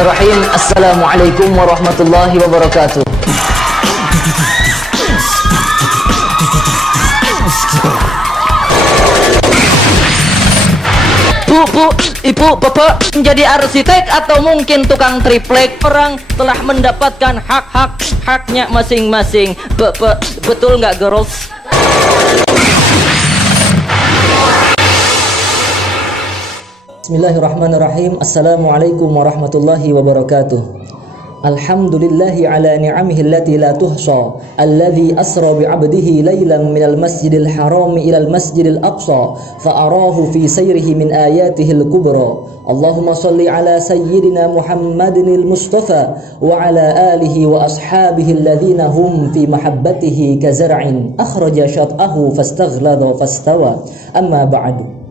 Bismillahirrahmanirrahim. Assalamualaikum warahmatullahi wabarakatuh. Bu, ibu, bapak menjadi arsitek atau mungkin tukang triplek. Orang telah mendapatkan haknya masing-masing. Betul nggak, girls? Bismillahirrahmanirrahim. Assalamualaikum warahmatullahi wabarakatuh. Alhamdulillahi ala ni'amihi allati la tuhsa, alladhi asra bi'abdihi laylan minal masjidil harami ilal masjidil aqsa fa'arahu fi sayrihi min ayatihil kubra. Allahumma salli ala sayyidina Muhammadinil Mustafa wa ala alihi wa ashabihi alladhina hum fi mahabbatihi kazar'in akhraja syat'ahu fastaghlada fastawa. Amma ba'du.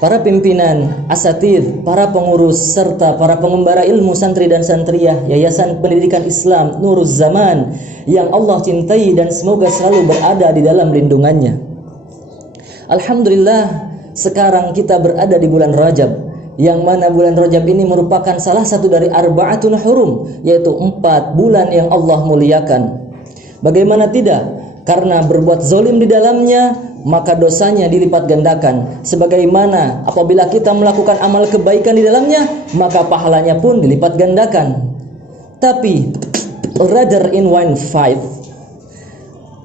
Para pimpinan, asatidz, para pengurus, serta para pengembara ilmu santri dan santriyah Yayasan Pendidikan Islam Nuruz Zaman yang Allah cintai dan semoga selalu berada di dalam lindungannya. Alhamdulillah, sekarang kita berada di bulan Rajab, yang mana bulan Rajab ini merupakan salah satu dari arba'atul hurum, yaitu 4 bulan yang Allah muliakan. Bagaimana tidak? Karena berbuat zalim di dalamnya, maka dosanya dilipat gandakan. Sebagaimana apabila kita melakukan amal kebaikan di dalamnya, maka pahalanya pun dilipat gandakan. Tapi rather in 1/5,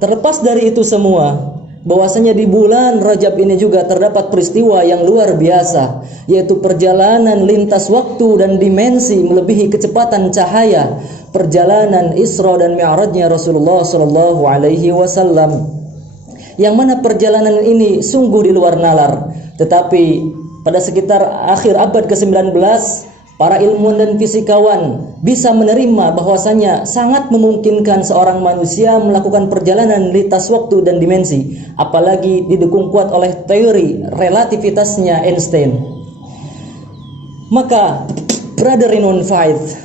terlepas dari itu semua, bahwasanya di bulan Rajab ini juga terdapat peristiwa yang luar biasa, yaitu perjalanan lintas waktu dan dimensi melebihi kecepatan cahaya, perjalanan Isra dan Mi'rajnya Rasulullah sallallahu alaihi wasallam. Yang mana perjalanan ini sungguh di luar nalar. Tetapi pada sekitar akhir abad ke-19, para ilmuwan dan fisikawan bisa menerima bahwasanya sangat memungkinkan seorang manusia melakukan perjalanan lintas waktu dan dimensi, apalagi didukung kuat oleh teori relativitasnya Einstein. Maka brother in 1/5,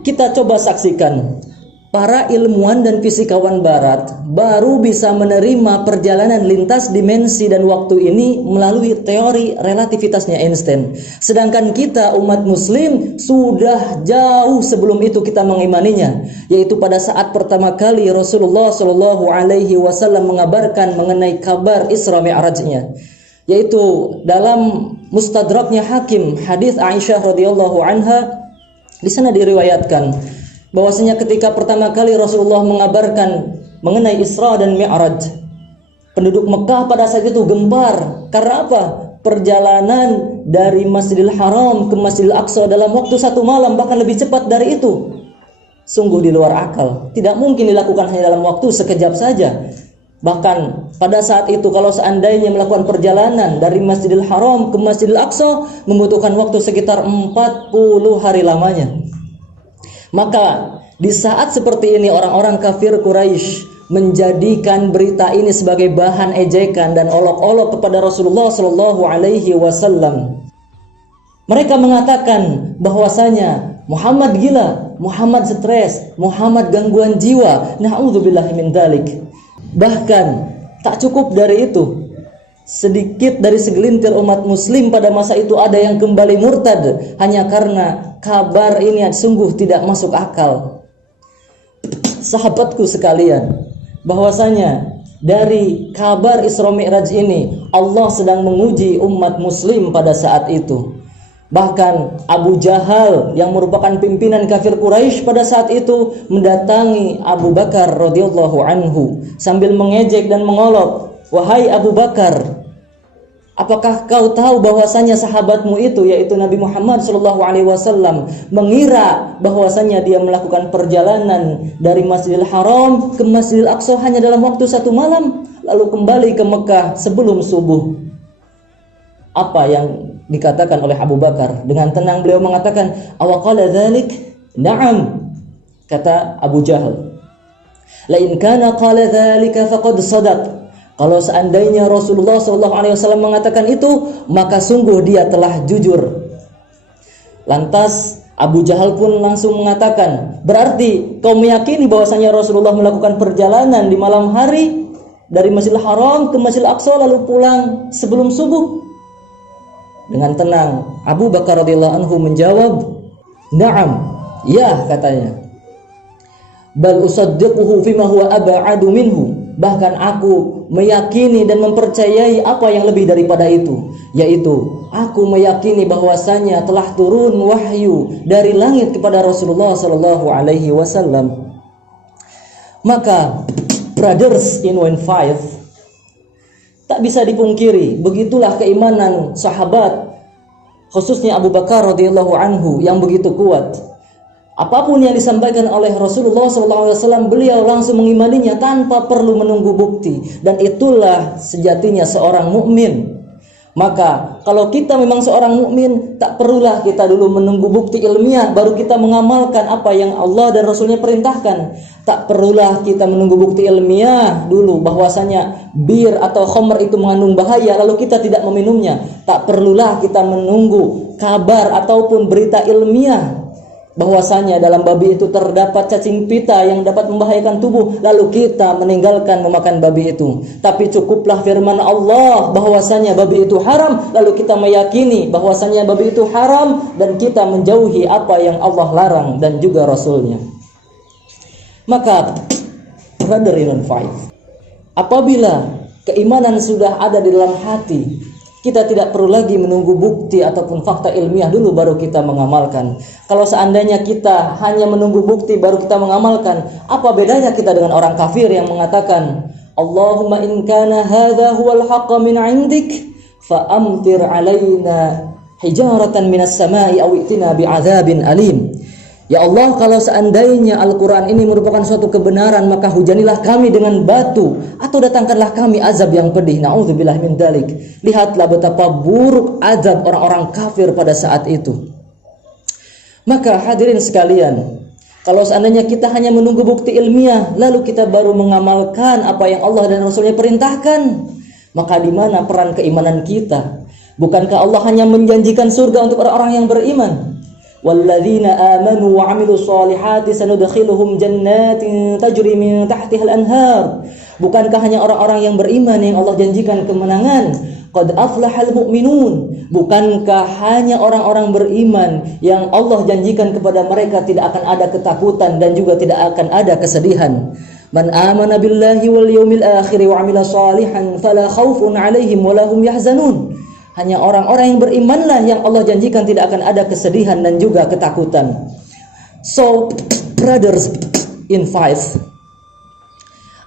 kita coba saksikan, para ilmuwan dan fisikawan barat baru bisa menerima perjalanan lintas dimensi dan waktu ini melalui teori relativitasnya Einstein. Sedangkan kita umat muslim sudah jauh sebelum itu kita mengimaninya, yaitu pada saat pertama kali Rasulullah Shallallahu alaihi wasallam mengabarkan mengenai kabar Isra Mi'rajnya, yaitu dalam Mustadraknya Hakim, hadis Aisyah radhiyallahu anha. Di sana diriwayatkan bahwasanya ketika pertama kali Rasulullah mengabarkan mengenai Isra dan Mi'raj, penduduk Mekah pada saat itu gempar. Karena apa? Perjalanan dari Masjidil Haram ke Masjidil Aqsa dalam waktu 1 malam, bahkan lebih cepat dari itu. Sungguh di luar akal. Tidak mungkin dilakukan hanya dalam waktu sekejap saja. Bahkan pada saat itu kalau seandainya melakukan perjalanan dari Masjidil Haram ke Masjidil Aqsa membutuhkan waktu sekitar 40 hari lamanya. Maka di saat seperti ini orang-orang kafir Quraisy menjadikan berita ini sebagai bahan ejekan dan olok-olok kepada Rasulullah Shallallahu alaihi wasallam. Mereka mengatakan bahwasanya Muhammad gila, Muhammad stres, Muhammad gangguan jiwa. Na'udzubillahi min dzalik. Bahkan tak cukup dari itu, sedikit dari segelintir umat muslim pada masa itu ada yang kembali murtad hanya karena kabar ini sungguh tidak masuk akal. Sahabatku sekalian, bahwasanya dari kabar Isra Mi'raj ini Allah sedang menguji umat muslim pada saat itu. Bahkan Abu Jahal yang merupakan pimpinan kafir Quraisy pada saat itu mendatangi Abu Bakar radhiyallahu anhu sambil mengejek dan mengolok, "Wahai Abu Bakar, apakah kau tahu bahwasanya sahabatmu itu, yaitu Nabi Muhammad SAW, mengira bahwasanya dia melakukan perjalanan dari Masjidil Haram ke Masjidil Aqsa hanya dalam waktu 1 malam, lalu kembali ke Mekah sebelum subuh?" Apa yang dikatakan oleh Abu Bakar? Dengan tenang beliau mengatakan, "Awaqala dzalik?" "Na'am," kata Abu Jahal. "La in kana qala dzalika faqad shadaq." Kalau seandainya Rasulullah SAW mengatakan itu, maka sungguh dia telah jujur. Lantas Abu Jahal pun langsung mengatakan, "Berarti kau meyakini bahwasanya Rasulullah melakukan perjalanan di malam hari dari Masjidil Haram ke Masjidil Aqsa lalu pulang sebelum subuh?" Dengan tenang Abu Bakar radhiyallahu anhu menjawab, Na'am, ya katanya. Bal usaddiquhu fima huwa ab'adu minhu. Bahkan aku meyakini dan mempercayai apa yang lebih daripada itu, yaitu aku meyakini bahwasanya telah turun wahyu dari langit kepada Rasulullah sallallahu alaihi wasallam. Maka brothers in one faith, tak bisa dipungkiri, begitulah keimanan sahabat, khususnya Abu Bakar radhiyallahu anhu yang begitu kuat. Apapun yang disampaikan oleh Rasulullah SAW, beliau langsung mengimaninya tanpa perlu menunggu bukti. Dan itulah sejatinya seorang mukmin. Maka kalau kita memang seorang mukmin, tak perlulah kita dulu menunggu bukti ilmiah baru kita mengamalkan apa yang Allah dan Rasulnya perintahkan. Tak perlulah kita menunggu bukti ilmiah dulu bahwasanya bir atau khamr itu mengandung bahaya lalu kita tidak meminumnya. Tak perlulah kita menunggu kabar ataupun berita ilmiah bahwasanya dalam babi itu terdapat cacing pita yang dapat membahayakan tubuh lalu kita meninggalkan memakan babi itu. Tapi cukuplah firman Allah bahwasanya babi itu haram lalu kita meyakini bahwasanya babi itu haram dan kita menjauhi apa yang Allah larang dan juga Rasulnya. Maka brother in faith, apabila keimanan sudah ada di dalam hati, kita tidak perlu lagi menunggu bukti ataupun fakta ilmiah dulu baru kita mengamalkan. Kalau seandainya kita hanya menunggu bukti baru kita mengamalkan, apa bedanya kita dengan orang kafir yang mengatakan, Allahumma in kana hadha huwal haqqa min 'indik fa amtir 'alaina hijaratan minas sama'i aw itina bi'adzabin alim. Ya Allah, kalau seandainya Al-Quran ini merupakan suatu kebenaran, maka hujanilah kami dengan batu atau datangkanlah kami azab yang pedih. Na'udzubillah min dalik. Lihatlah betapa buruk azab orang-orang kafir pada saat itu. Maka hadirin sekalian, kalau seandainya kita hanya menunggu bukti ilmiah lalu kita baru mengamalkan apa yang Allah dan Rasulnya perintahkan, maka di mana peran keimanan kita? Bukankah Allah hanya menjanjikan surga untuk orang-orang yang beriman? وَالَّذِينَ آمَنُوا وَعَمِلُوا الصَّالِحَاتِ سَنُدْخِلُهُمْ جَنَّاتٍ تَجْرِي مِنْ تَحْتِهَا الْأَنْهَارُ. Bukankah hanya orang-orang yang beriman yang Allah janjikan kemenangan? قَدْ أَفْلَحَ الْمُؤْمِنُونَ. Bukankah hanya orang-orang beriman yang Allah janjikan kepada mereka tidak akan ada ketakutan dan juga tidak akan ada kesedihan? Man amana billahi wal yawmil akhir wa 'amila shalihan fala khaufun 'alaihim wa lahum yahzanun. Hanya orang-orang yang berimanlah yang Allah janjikan tidak akan ada kesedihan dan juga ketakutan. So, brothers in faith,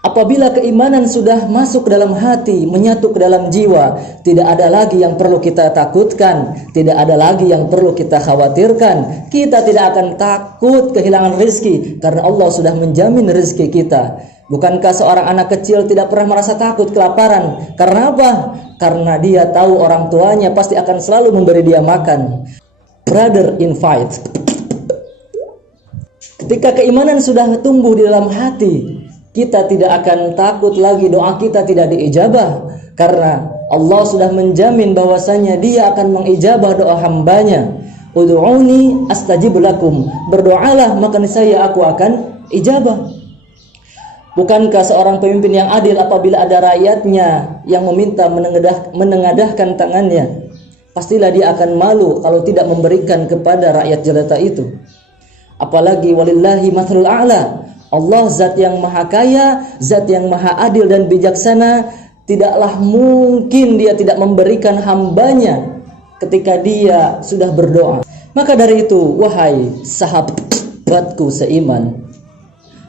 apabila keimanan sudah masuk ke dalam hati, menyatu ke dalam jiwa, tidak ada lagi yang perlu kita takutkan, tidak ada lagi yang perlu kita khawatirkan. Kita tidak akan takut kehilangan rezeki karena Allah sudah menjamin rezeki kita. Bukankah seorang anak kecil tidak pernah merasa takut kelaparan? Karena apa? Karena dia tahu orang tuanya pasti akan selalu memberi dia makan. Brother in faith, ketika keimanan sudah tumbuh di dalam hati, kita tidak akan takut lagi doa kita tidak diijabah. Karena Allah sudah menjamin bahwasanya dia akan mengijabah doa hambanya. Ud'uni astajib lakum. Berdoalah maka niscaya aku akan ijabah. Bukankah seorang pemimpin yang adil apabila ada rakyatnya yang meminta menengadahkan tangannya, pastilah dia akan malu kalau tidak memberikan kepada rakyat jelata itu. Apalagi walillahi mathalul a'la. Allah zat yang maha kaya, zat yang maha adil dan bijaksana, tidaklah mungkin dia tidak memberikan hambanya ketika dia sudah berdoa. Maka dari itu, wahai sahabatku seiman,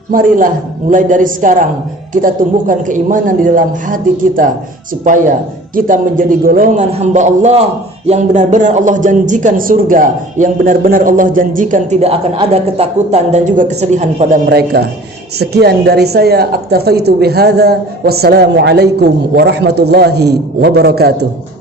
marilah mulai dari sekarang kita tumbuhkan keimanan di dalam hati kita supaya kita menjadi golongan hamba Allah yang benar-benar Allah janjikan surga, yang benar-benar Allah janjikan tidak akan ada ketakutan dan juga kesedihan pada mereka. Sekian dari saya, aktafaitu bihadza. Wassalamu alaikum warahmatullahi wabarakatuh.